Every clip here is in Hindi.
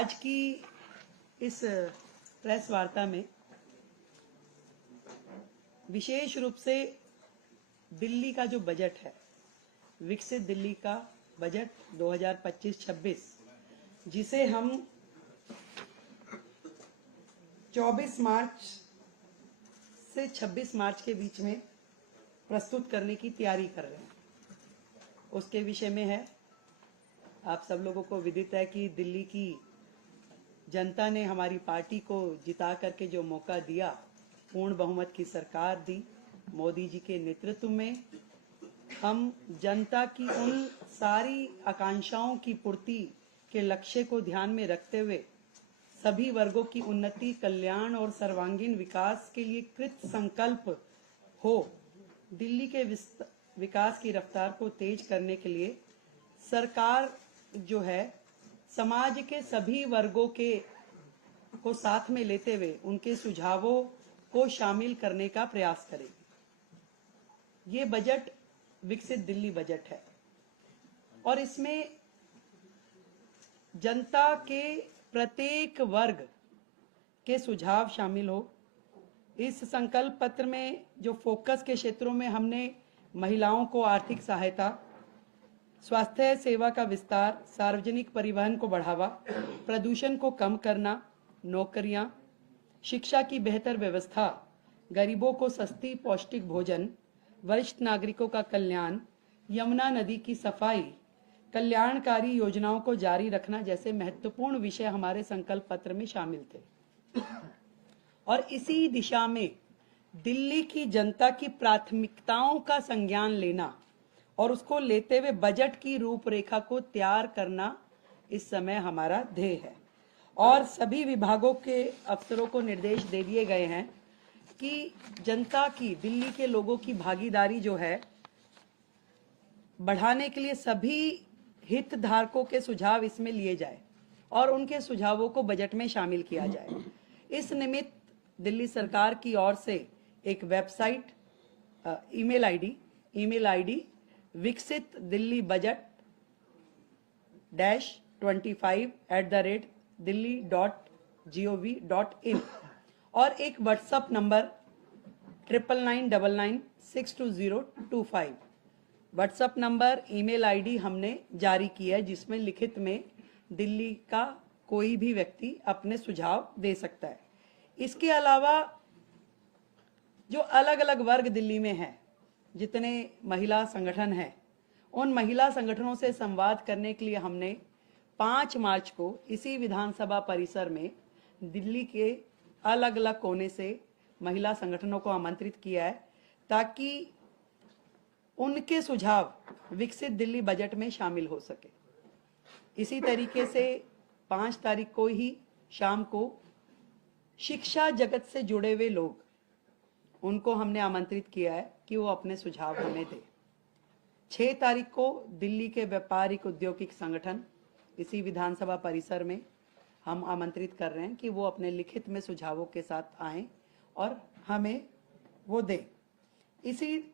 आज की इस प्रेस वार्ता में विशेष रूप से दिल्ली का जो बजट है, विकसित दिल्ली का बजट 2025-26, जिसे हम 24 मार्च से 26 मार्च के बीच में प्रस्तुत करने की तैयारी कर रहे हैं, उसके विषय में है। आप सब लोगों को विदित है कि दिल्ली की जनता ने हमारी पार्टी को जिता करके जो मौका दिया, पूर्ण बहुमत की सरकार दी मोदी जी के नेतृत्व में, हम जनता की उन सारी आकांक्षाओं की पूर्ति के लक्ष्य को ध्यान में रखते हुए सभी वर्गों की उन्नति, कल्याण और सर्वांगीण विकास के लिए कृत संकल्प हो दिल्ली के विकास की रफ्तार को तेज करने के लिए सरकार जो है समाज के सभी वर्गों को साथ में लेते हुए उनके सुझावों को शामिल करने का प्रयास करेगी। ये बजट विकसित दिल्ली बजट है और इसमें जनता के प्रत्येक वर्ग के सुझाव शामिल हो। इस संकल्प पत्र में जो फोकस के क्षेत्रों में हमने महिलाओं को आर्थिक सहायता, स्वास्थ्य सेवा का विस्तार, सार्वजनिक परिवहन को बढ़ावा, प्रदूषण को कम करना, नौकरियां, शिक्षा की बेहतर व्यवस्था, गरीबों को सस्ती पौष्टिक भोजन, वरिष्ठ नागरिकों का कल्याण, यमुना नदी की सफाई, कल्याणकारी योजनाओं को जारी रखना जैसे महत्वपूर्ण विषय हमारे संकल्प पत्र में शामिल थे। और इसी दिशा में दिल्ली की जनता की प्राथमिकताओं का संज्ञान लेना और उसको लेते हुए बजट की रूपरेखा को तैयार करना इस समय हमारा ध्येय है। और सभी विभागों के अफसरों को निर्देश दे दिए गए हैं कि जनता की, दिल्ली के लोगों की भागीदारी जो है बढ़ाने के लिए सभी हितधारकों के सुझाव इसमें लिए जाए और उनके सुझावों को बजट में शामिल किया जाए। इस निमित्त दिल्ली सरकार की ओर से एक वेबसाइट, ईमेल आईडी विकसित दिल्ली बजट -25@delhi.gov.in और एक WhatsApp number 9999962025 WhatsApp number, email ID हमने जारी की है, जिसमें लिखित में दिल्ली का कोई भी व्यक्ति अपने सुझाव दे सकता है। इसके अलावा जो अलग अलग वर्ग दिल्ली में है, जितने महिला संगठन हैं, उन महिला संगठनों से संवाद करने के लिए हमने 5 मार्च को इसी विधानसभा परिसर में दिल्ली के अलग अलग कोने से महिला संगठनों को आमंत्रित किया है, ताकि उनके सुझाव विकसित दिल्ली बजट में शामिल हो सके। इसी तरीके से 5 तारीख को ही शाम को शिक्षा जगत से जुड़े हुए लोग, उनको हमने आमंत्रित किया है कि वो अपने सुझाव हमें दें। 6 तारीख को दिल्ली के व्यापारिक औद्योगिक संगठन इसी विधानसभा परिसर में हम आमंत्रित कर रहे हैं कि वो अपने लिखित में सुझावों के साथ आएं और हमें वो दें। इसी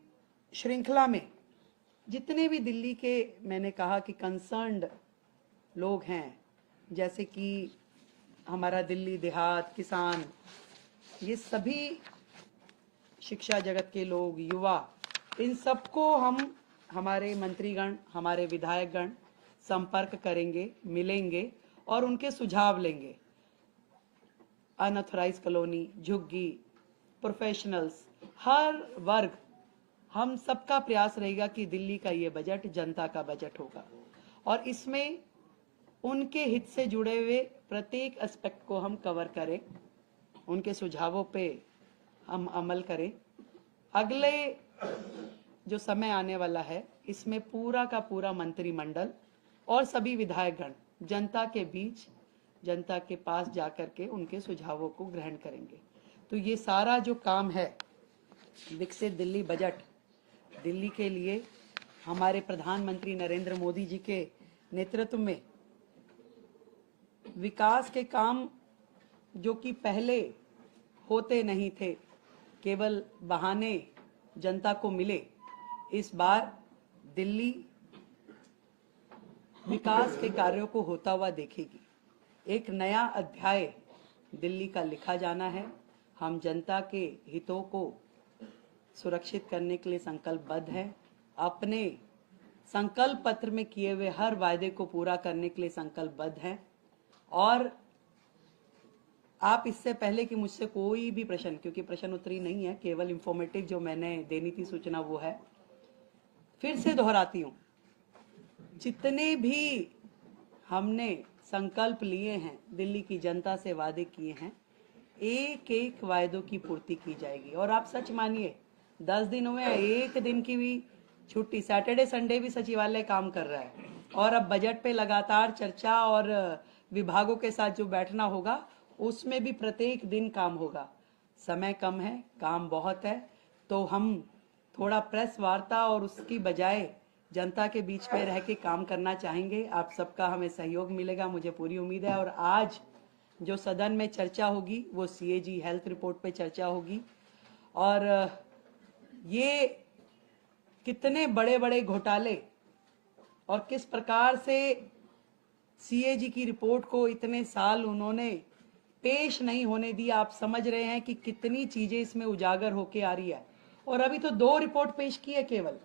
श्रृंखला में जितने भी दिल्ली के, मैंने कहा कि कंसर्न्ड लोग हैं, जैसे कि हमारा दिल्ली देहात, किसान, ये सभी शिक्षा जगत के लोग, युवा, इन सबको हम, हमारे मंत्रीगण, हमारे विधायकगण संपर्क करेंगे, मिलेंगे और उनके सुझाव लेंगे। अनऑथराइज्ड कॉलोनी, झुग्गी, प्रोफेशनल्स, हर वर्ग, हम सबका प्रयास रहेगा कि दिल्ली का ये बजट जनता का बजट होगा और इसमें उनके हित से जुड़े हुए प्रत्येक एस्पेक्ट को हम कवर करें, उनके सुझावों पे हम अमल करें। अगले जो समय आने वाला है, इसमें पूरा का पूरा मंत्रिमंडल और सभी विधायकगण जनता के बीच, जनता के पास जाकर के उनके सुझावों को ग्रहण करेंगे। तो ये सारा जो काम है, विकसित दिल्ली बजट, दिल्ली के लिए हमारे प्रधानमंत्री नरेंद्र मोदी जी के नेतृत्व में विकास के काम जो कि पहले होते नहीं थे, केवल बहाने जनता को मिले, इस बार दिल्ली विकास के कार्यों को होता हुआ देखेगी। एक नया अध्याय दिल्ली का लिखा जाना है। हम जनता के हितों को सुरक्षित करने के लिए संकल्पबद्ध हैं। अपने संकल्प पत्र में किए हुए हर वायदे को पूरा करने के लिए संकल्पबद्ध हैं। और आप इससे पहले कि मुझसे कोई भी प्रश्न, क्योंकि प्रश्न उत्तरी नहीं है, केवल इंफॉर्मेटिव जो मैंने देनी थी सूचना वो है, फिर से दोहराती हूँ, जितने भी हमने संकल्प लिए हैं, दिल्ली की जनता से वादे किए हैं, एक एक वायदों की पूर्ति की जाएगी। और आप सच मानिए 10 दिन हुए, एक दिन की भी छुट्टी, सैटरडे संडे भी सचिवालय काम कर रहा है। और अब बजट पे लगातार चर्चा और विभागों के साथ जो बैठना होगा उसमें भी प्रत्येक दिन काम होगा। समय कम है, काम बहुत है, तो हम थोड़ा प्रेस वार्ता और उसकी बजाय जनता के बीच में रह के काम करना चाहेंगे। आप सबका हमें सहयोग मिलेगा, मुझे पूरी उम्मीद है। और आज जो सदन में चर्चा होगी वो CAG हेल्थ रिपोर्ट पे चर्चा होगी। और ये कितने बड़े बड़े घोटाले और किस प्रकार से CAG की रिपोर्ट को इतने साल उन्होंने पेश नहीं होने दी, आप समझ रहे हैं कि कितनी चीजें इसमें उजागर होके आ रही है। और अभी तो 2 रिपोर्ट पेश की है केवल,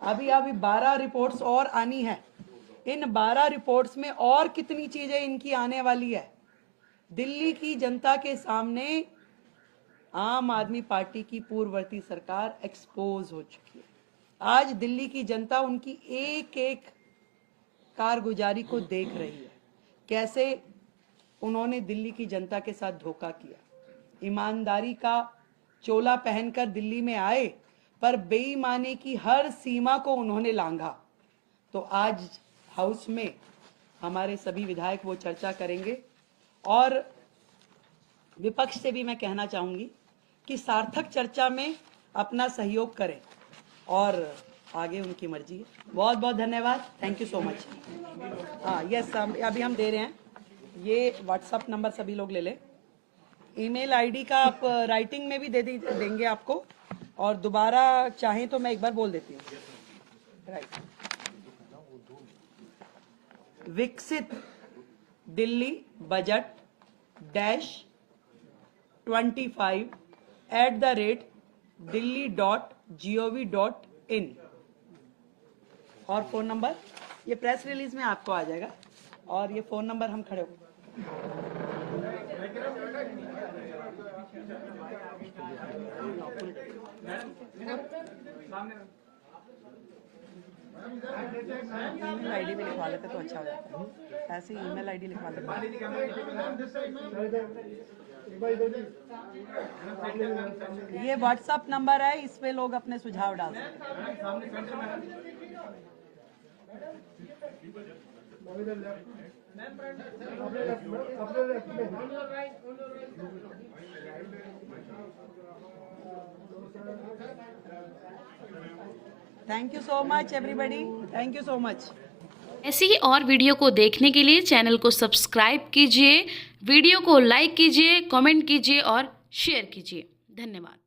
अभी 12 रिपोर्ट्स और आनी है। इन 12 रिपोर्ट्स में और कितनी चीजें इनकी आने वाली है। दिल्ली की जनता के सामने आम आदमी पार्टी की पूर्ववर्ती सरकार एक्सपोज हो चुकी है। आज दिल्ली की जनता उनकी एक एक कारगुजारी को देख रही है, कैसे उन्होंने दिल्ली की जनता के साथ धोखा किया। ईमानदारी का चोला पहनकर दिल्ली में आए, पर बेईमानी की हर सीमा को उन्होंने लांघा। तो आज हाउस में हमारे सभी विधायक वो चर्चा करेंगे। और विपक्ष से भी मैं कहना चाहूंगी कि सार्थक चर्चा में अपना सहयोग करें, और आगे उनकी मर्जी है। बहुत बहुत धन्यवाद, थैंक यू सो मच। हाँ यस, अभी हम दे रहे हैं। ये व्हाट्सअप नंबर सभी लोग ले लें। ईमेल आईडी का आप राइटिंग में भी देंगे आपको, और दोबारा चाहें तो मैं एक बार बोल देती हूँ। राइट, विकसित दिल्ली बजट -25@delhi.gov.in। और फोन नंबर, ये प्रेस रिलीज में आपको आ जाएगा। और ये फोन नंबर हम खड़े हो ईमेल आईडी भी लिखवा लेते तो अच्छा हो जाता। ऐसे ईमेल आईडी लिखवा लेते। ये व्हाट्सएप नंबर है, इस पे लोग अपने सुझाव डाल सकते हैं। Thank you so much everybody, thank you so much. ऐसी ही और वीडियो को देखने के लिए चैनल को सब्सक्राइब कीजिए, वीडियो को लाइक कीजिए, कमेंट कीजिए और शेयर कीजिए। धन्यवाद।